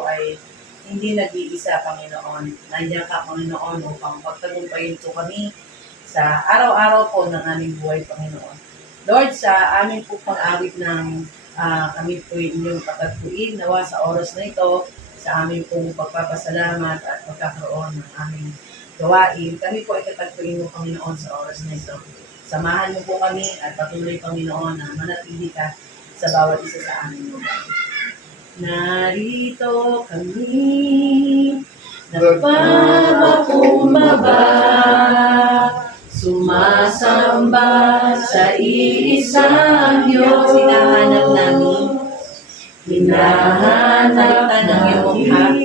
po ay hindi nag-iisa, Panginoon. Nandiyan ka, Panginoon, upang pagtagumpayin po kami sa araw-araw po ng aming buhay, Panginoon. Lord, sa amin po pang-awit ng kami po inyong patagpuin, nawa sa oras na ito, sa aming pong pagpapasalamat at pagkakaroon ng aming gawain. Kami po ay katagpuin mo, Panginoon, sa oras na ito. Samahan mo po kami at patuloy, Panginoon, na manatili ka sa bawat isa sa aming lugar. Narito kami, nagpapakumbaba, sumasamba sa iisang Diyos. Hinahanap namin, hinahanap ng iyong mukha,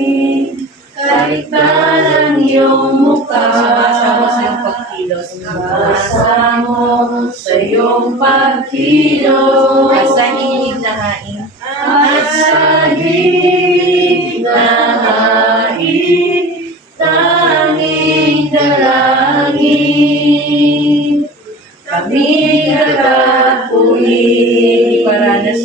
kaligtan ng iyong mukha. Sumasamo sa iyong pagkilos, sumasamo sa iyong pagkilos. At sa hilig na hain, at sa hilig na hain, tanging dalangin. Kami katagpuin, iparanas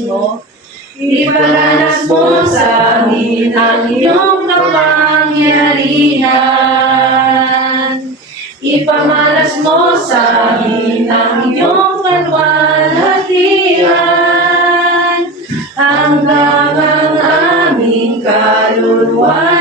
mo sa amin ang iyong kapangyarihan. Ipamalas mo sa amin ang iyong kalwalhatian, hanggang ang aming kaluluwa